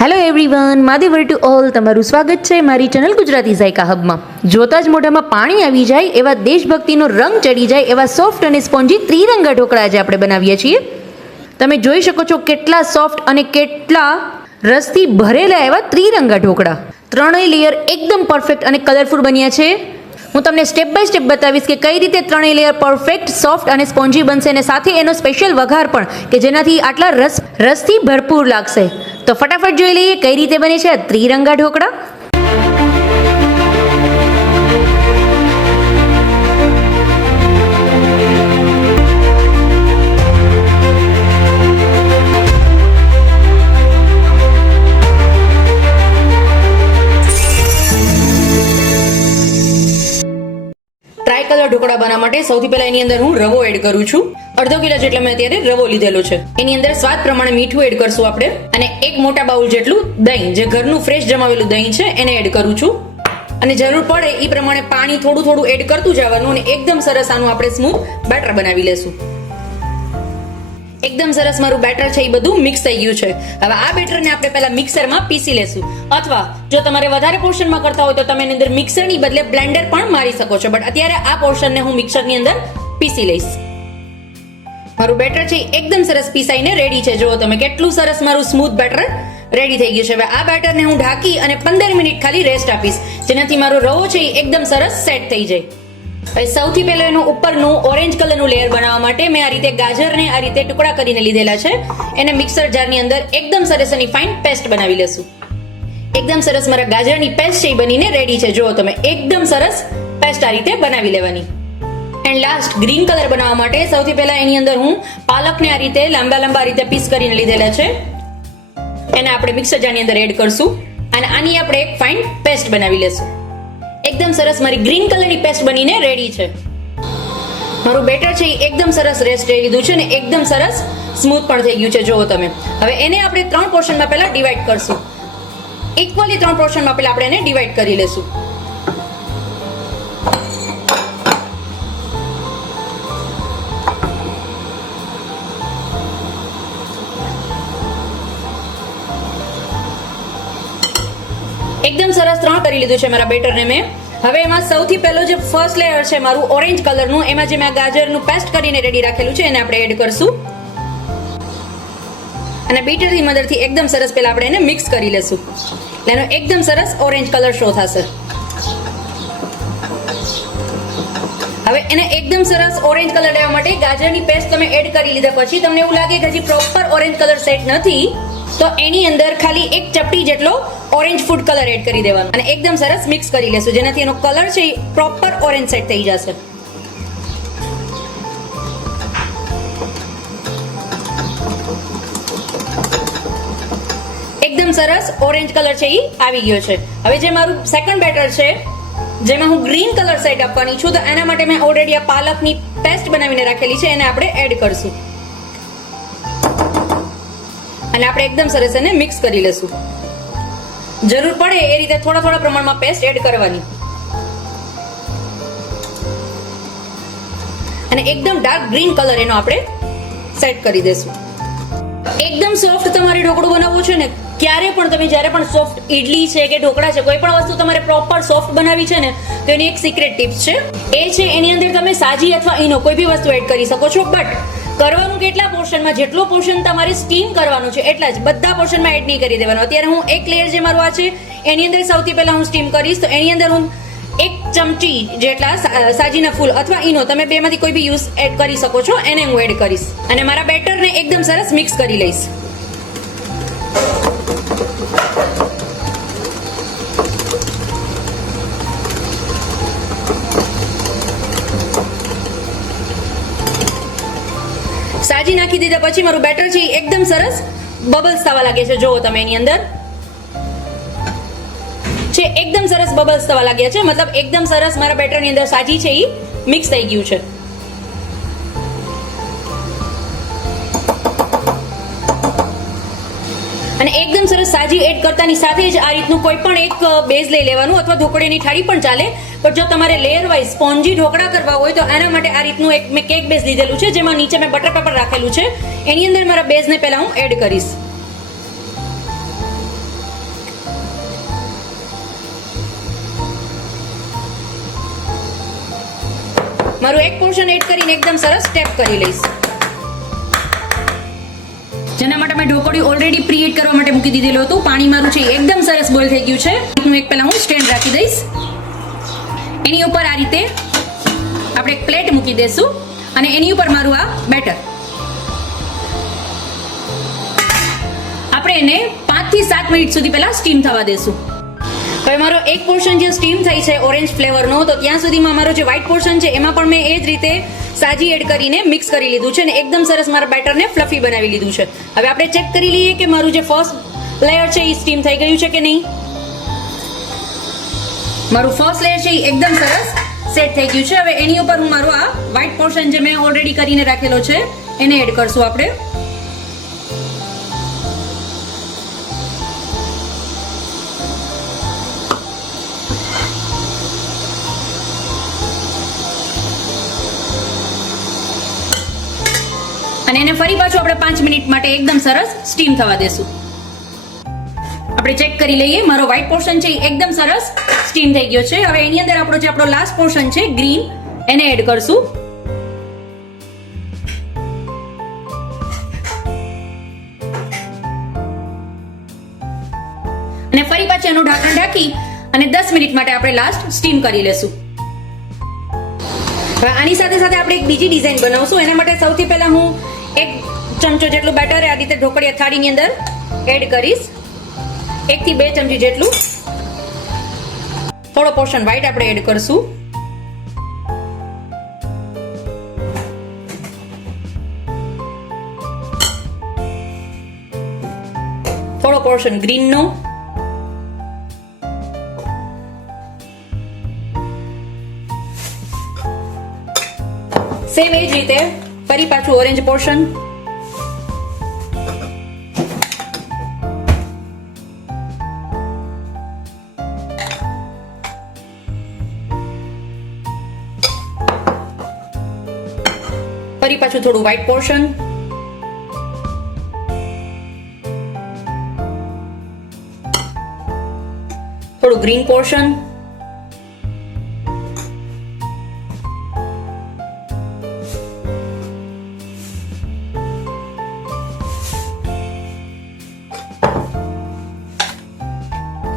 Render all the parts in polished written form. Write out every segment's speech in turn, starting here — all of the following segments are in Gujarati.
હેલો એવરીવન, માદેવર ટુ ઓલ. તમારું સ્વાગત છે મારી ચેનલ ગુજરાતી ઝાયકા હબમાં. જોતા જ મોઢામાં પાણી આવી જાય એવા દેશભક્તિનો રંગ ચડી જાય એવા સોફ્ટ અને સ્પોન્જી ત્રિરંગા ઢોકળા આજે આપણે બનાવીએ છીએ. તમે જોઈ શકો છો કેટલા સોફ્ટ અને કેટલા રસથી ભરેલા એવા ત્રિરંગા ઢોકળા. ત્રણેય લેયર એકદમ પરફેક્ટ અને કલરફુલ બન્યા છે. હું તમને સ્ટેપ બાય સ્ટેપ બતાવીશ કે કઈ રીતે ત્રણેય લેયર પરફેક્ટ સોફ્ટ અને સ્પોન્જી બનશે અને સાથે એનો સ્પેશિયલ વઘાર પણ કે જેનાથી આટલા રસથી ભરપૂર લાગશે. તો ફટાફટ જોઈ લઈએ કઈ રીતે બને છે આ ત્રિરંગા ઢોકળા. ટ્રાય કલર ઢોકળા બનાવવા માટે સૌથી પહેલા એની અંદર હું રવો એડ કરું છું. અડધો કિલો જેટલો મેં અત્યારે રવો લીધેલો છે. એની અંદર સ્વાદ પ્રમાણે મીઠું એડ કરશું આપણે અને એક મોટા બાઉલ જેટલું દહીં, જે ઘરનું ફ્રેશ જમાવેલું દહીં છે, એને એડ કરું છું. અને જરૂર પડે એ પ્રમાણે પાણી થોડું થોડું એડ કરતું જવાનું અને એકદમ સરસ આનું આપણે સ્મૂથ બેટર બનાવી લેશું. એકદમ સરસ મારું બેટર છે એ બધું મિક્સ થઈ ગયું છે. હવે આ બેટરને આપણે પહેલા મિક્સરમાં પીસી લેશું, અથવા જો તમારે વધારે પોર્શનમાં કરતા હોય તો તમે એની અંદર મિક્સરની બદલે બ્લેન્ડર પણ મારી શકો છો. બટ અત્યારે આ પોર્શનને હું મિક્સરની અંદર પીસી લઈશ. મારું બેટર છે એકદમ સરસ પીસાઈને રેડી છે. જુઓ તમે કેટલું સરસ મારું સ્મૂથ બેટર રેડી થઈ ગયું છે. હવે આ બેટરને હું ઢાંકી અને 15 મિનિટ ખાલી રેસ્ટ આપીશ, જેનાથી મારો રવો છે એ એકદમ સરસ સેટ થઈ જાય. હવે સૌથી પહેલો એનો ઉપરનું ઓરેન્જ કલરનું લેયર બનાવવા માટે મેં આ રીતે ગાજરને આ રીતે ટુકડા કરીને લીધેલા છે. એને મિક્સર જારની અંદર એકદમ સરસ એની ફાઇન પેસ્ટ બનાવી લેશું. એકદમ સરસ મારા ગાજરની પેસ્ટ છે એ બનીને રેડી છે. જુઓ તમે એકદમ સરસ પેસ્ટ આ રીતે બનાવી લેવાની. એન્ડ લાસ્ટ ગ્રીન કલર બનાવવા માટે સૌથી પહેલા એની અંદર હું પાલકને આ રીતે લાંબા લાંબા રીતે પીસ કરીને લીધેલા છે. એને આપણે મિક્સર જારની અંદર એડ કરશું અને આની આપણે એક ફાઇન પેસ્ટ બનાવી લેશું. એકદમ સરસ મારી ગ્રીન કલરની પેસ્ટ બનીને રેડી છે. મારું બેટર છે એ એકદમ સરસ રેસ્ટ લઈ લીધું છે અને એકદમ સરસ સ્મૂથ પણ થઈ ગયું છે. જુઓ તમે. હવે એને આપણે 3 પોર્શનમાં પહેલા ડિવાઈડ કરશું. ઇક્વલી 3 પોર્શનમાં પહેલા આપણે એને ડિવાઈડ કરી લેશું. એકદમ સરસ 3 કરી લીધું છે મારા બેટરને મેં. હવે એમાં સૌથી પહેલો જે ફર્સ્ટ લેયર છે મારું ઓરેન્જ કલરનું, એમાં જે મેં ગાજરનું પેસ્ટ કરીને રેડી રાખેલું છે એને આપણે એડ કરશું અને બીટરની મદદથી એકદમ સરસ પહેલા આપણે એને મિક્સ કરી લેશું. એનો એકદમ સરસ ઓરેન્જ કલર શો થશે. હવે એને એકદમ સરસ ઓરેન્જ કલર લેવા માટે ગાજરની પેસ્ટ તમે એડ કરી લીધા પછી તમને એવું લાગે કે હજી પ્રોપર ઓરેન્જ કલર સેટ નથી, તો એની અંદર ખાલી એક ચપટી જેટલો ઓરેન્જ ફૂડ કલર એડ કરી દેવાનો અને એકદમ સરસ મિક્સ કરી લેશું, જેનાથી એનો કલર છે એ પ્રોપર ઓરેન્જ સેટ થઈ જશે. એકદમ સરસ ઓરેન્જ કલર છે એ આવી ગયો છે. હવે જે મારું સેકન્ડ બેટર છે જેમાં હું ગ્રીન કલર સેટ આપવાની છું, તો એના માટે મેં ઓલરેડી આ પાલકની પેસ્ટ બનાવીને રાખેલી છે, એને આપણે એડ કરશું અને આપણે એકદમ સરસ એને મિક્સ કરી લેશું. જરૂર પડે એ રીતે થોડા થોડા પ્રમાણમાં પેસ્ટ એડ કરવાની અને એકદમ ડાર્ક ગ્રીન કલર એનો આપણે સેટ કરી દેશું. એકદમ સોફ્ટ તમારે ઢોકળું બનાવવું છે ને, ક્યારે પણ તમે જ્યારે પણ સોફ્ટ ઇડલી છે કે ઢોકળા છે, કોઈ પણ વસ્તુ તમારે પ્રોપર સોફ્ટ બનાવી છે ને, તો એની એક સિક્રેટ ટિપ્સ છે. એ છે એની અંદર તમે સાજી અથવા ઈનો કોઈ બી વસ્તુ એડ કરી શકો છો, બટ કરવાનું કેટલા પોર્શનમાં, જેટલો પોર્શન તમારે સ્ટીમ કરવાનું છે એટલા જ, બધા પોર્શનમાં એડ નહીં કરી દેવાનું. અત્યારે હું એક લેયર જે મારું આ છે એની અંદર સૌથી પહેલા હું સ્ટીમ કરીશ, તો એની અંદર હું 1 ચમચી જેટલા સાજીના ફૂલ અથવા ઈનો, તમે બેમાંથી કોઈ બી યુઝ એડ કરી શકો છો, એને હું એડ કરીશ અને મારા બેટરને એકદમ સરસ મિક્સ કરી લઈશ. સાજી નાખી દીધા પછી મારું બેટર છે એકદમ સરસ બબલ્સ થવા લાગે છે. જુઓ તમે એની અંદર છે એકદમ સરસ બબલ્સ થવા લાગ્યા છે, મતલબ એકદમ સરસ મારા બેટરની અંદર સાજી છે એ મિક્સ થઈ ગયું છે. અને એકદમ સરસ સાજી એડ કરતાની સાથે જ આ રીતનું કોઈ પણ એક બેઝ લઈ લેવાનું, અથવા ઢોકળીની થાળી પણ ચાલે, પણ જો તમારે લેયર વાઇઝ સ્પોન્જી ઢોકળા કરવા હોય તો એના માટે આ રીતનું એક મેં કેક બેઝ લીધેલું છે, જેમાં નીચે મેં બટર પેપર રાખેલું છે. એની અંદર મારા બેઝને પહેલા હું એડ કરીશ. મારું એક પોર્શન એડ કરીને એકદમ સરસ સ્ટેપ કરી લઈશ. જેના માટે મેં ઢોકળી ઓલરેડી પ્રીહીટ કરવા માટે મૂકી દીધેલું હતું. પાણી મારું છે એકદમ સરસ બોઇલ થઈ ગયું છે. હું એક પહેલા હું સ્ટેન્ડ રાખી દઈશ. એની ઉપર આ રીતે આપણે એક પ્લેટ મૂકી દઈશું અને એની ઉપર મારું આ બેટર આપણે એને 5 થી 7 મિનિટ સુધી પહેલા સ્ટીમ થવા દેશું. હવે મારો એક પોર્શન જે સ્ટીમ થઈ છે ઓરેન્જ ફ્લેવરનો, તો ત્યાં સુધીમાં મારો જે વ્હાઈટ પોર્શન છે એમાં પણ મેં એ જ રીતે સાજી એડ કરીને મિક્સ કરી લીધું છે અને એકદમ સરસ મારા બેટરને ફ્લફી બનાવી લીધું છે. હવે આપણે ચેક કરી લઈએ કે મારું જે ફર્સ્ટ લેયર છે એ સ્ટીમ થઈ ગયું છે કે નહીં. મારું ફર્સ્ટ લેયર છે એ એકદમ સરસ સેટ થઈ ગયું છે. હવે એની ઉપર હું મારું આ વ્હાઈટ પોર્શન જે મેં ઓલરેડી કરીને રાખેલો છે એને એડ કરશું આપણે. અને એને ફરી પાછું આપણે 5 મિનિટ માટે એકદમ સરસ સ્ટીમ થવા દેશું. આપણે ચેક કરી લઈએ. મારો વ્હાઈટ પોર્શન છે એકદમ સરસ સ્ટીમ થઈ ગયો છે. હવે એની અંદર આપણો લાસ્ટ પોર્શન છે ગ્રીન એને એડ કરશું. અને ફરી પાછું એનું ઢાંકણ ઢાંકી અને 10 મિનિટ માટે આપણે લાસ્ટ સ્ટીમ કરી લેશું. હવે આની સાથે સાથે આપણે એક બીજી ડિઝાઇન બનાવશું. એના માટે સૌથી પહેલા હું 1 ચમચો જેટલું બેટર આ રીતે ઢોકળી થાળીની અંદર એડ કરીશ. 1 થી 2 ચમચી જેટલું થોડો પોર્શન વ્હાઈટ આપણે એડ કરશું. થોડો પોર્શન ગ્રીનનો. સેમ એ જ રીતે ફરી પાછું ઓરેન્જ પોર્શન. ફરી પાછું થોડું વ્હાઈટ પોર્શન. થોડું ગ્રીન પોર્શન.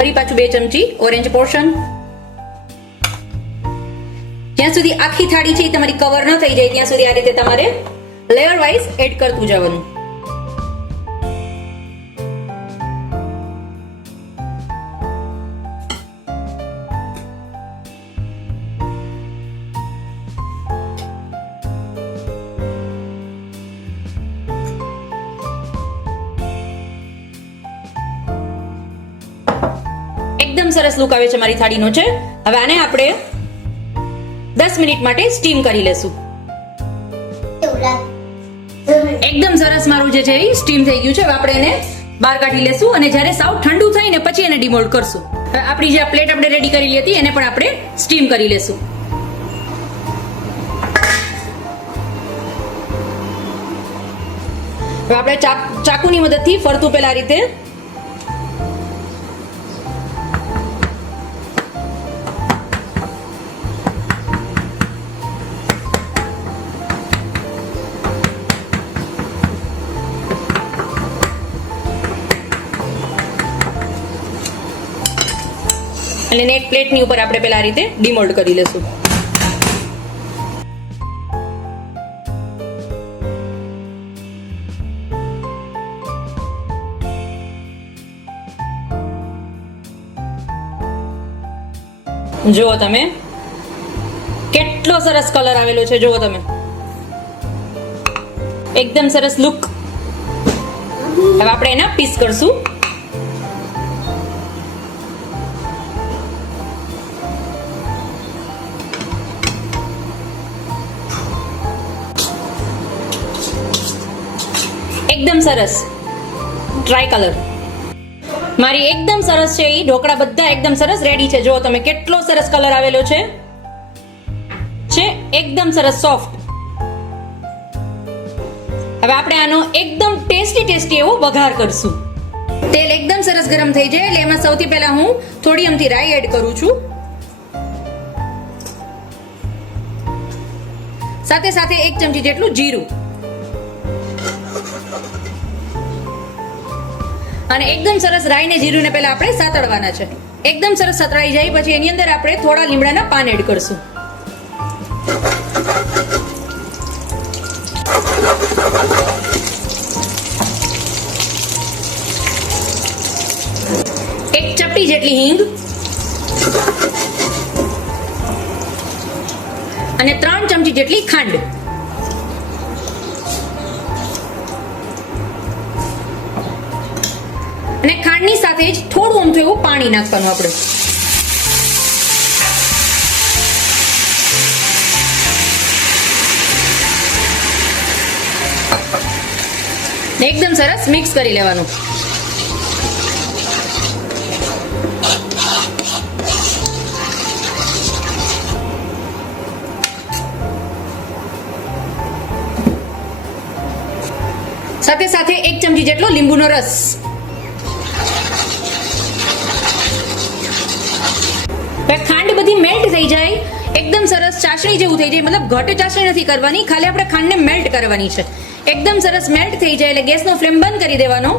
ફરી પાછું 2 ચમચી ઓરેન્જ પોર્શન. જ્યાં સુધી આખી થાળી છે તમારી કવર ન થઈ જાય ત્યાં સુધી આ રીતે તમારે લેયર વાઇઝ એડ કરતું જવાનું. એકદમ સરસ લુક આવે છે મારી થાળીનો છે. હવે આને આપણે 10 મિનિટ માટે સ્ટીમ કરી લેશું. એકદમ સરસ મારું જે છે એ સ્ટીમ થઈ ગયું છે. હવે આપણે એને બહાર કાઢી લેશું અને જ્યારે સાવ ઠંડુ થાય ને પછી એને ડિમોલ્ડ કરશું. હવે આપણી જે પ્લેટ આપણે રેડી કરેલી હતી એને પણ આપણે સ્ટીમ કરી લેશું. હવે આપણે ચાકુની મદદથી ફરતું પેલા રીતે અને એક પ્લેટની ઉપર આપણે પેલા આ રીતે ડિમોલ્ડ કરી લેશું. જુઓ તમે કેટલો સરસ કલર આવેલો છે. જુઓ તમે એકદમ સરસ લુક. હવે આપણે એના પીસ કરશું. એકદમ સરસ ટ્રાય કલર મારી એકદમ સરસ છે. એ ઢોકળા બધા એકદમ સરસ રેડી છે. જો તમે કેટલો સરસ કલર આવેલો છે એકદમ સરસ સોફ્ટ. હવે આપણે આનો એકદમ ટેસ્ટી એવો વઘાર કરશું. તેલ એકદમ સરસ ગરમ થઈ જાય એટલે એમાં સૌથી પહેલા હું થોડી અમથી રાઈ એડ કરું છું. સાથે સાથે 1 ચમચી જેટલું જીરું અને એકદમ સરસ રાઈ ને જીરું ને પહેલા આપણે સાતળવાના છે. એકદમ સરસ સતળાઈ જાય પછી એની અંદર આપણે થોડા લીમડાના પાન એડ કરશું. એક ચપટી જેટલી હિંગ અને 3 ચમચી જેટલી ખાંડ. અને ખાંડની સાથે જ થોડું અમથું એવું પાણી નાખવાનું આપણે. એકદમ સરસ મિક્સ કરી લેવાનું. સાથે સાથે 1 ચમચી જેટલો લીંબુનો રસ. ખાંડ બધી મેલ્ટ થઈ જાય, એકદમ સરસ ચાસણી જેવું થઈ જાય, મતલબ ઘટ ચાસણી નથી કરવાની, ખાલી આપણે ખાંડને મેલ્ટ કરવાની છે. એકદમ સરસ મેલ્ટ થઈ જાય એટલે ગેસનો ફ્લેમ બંધ કરી દેવાનો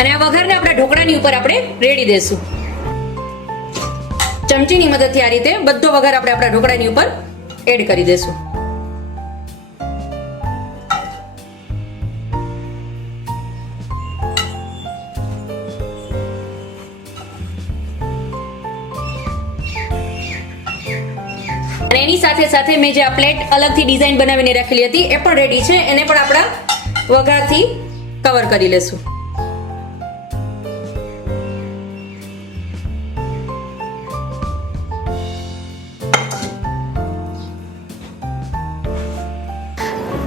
અને આ વઘારને આપણે ઢોકળાની ઉપર આપણે રેડી દેશું. ચમચીની મદદથી આ રીતે બધો વઘાર આપણે આપણા ઢોકળાની ઉપર એડ કરી દેશું. અને એની સાથે સાથે મેં જે આ પ્લેટ અલગથી ડિઝાઇન બનાવીને રાખેલી હતી એ પણ રેડી છે. એને પણ આપણા વઘારથી કવર કરી લેશું.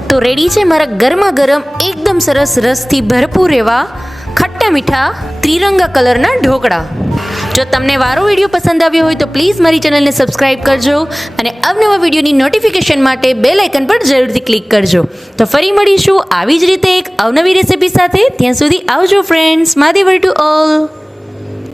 તો રેડી છે મારા ગરમા ગરમ એકદમ સરસ રસથી ભરપૂર એવા ખટ્ટા મીઠા ત્રિરંગા કલરના ઢોકળા. જો તમને મારો વિડીયો પસંદ આવ્યો હોય તો પ્લીઝ મારી ચેનલને સબસ્ક્રાઇબ કરજો અને અવનવા વિડીયોની નોટિફિકેશન માટે બેલ આઇકન પર જરૂરથી ક્લિક કરજો. તો ફરી મળીશું આવી જ રીતે એક અવનવી રેસિપી સાથે. ત્યાં સુધી આવજો ફ્રેન્ડ્સ. Mahadev to all.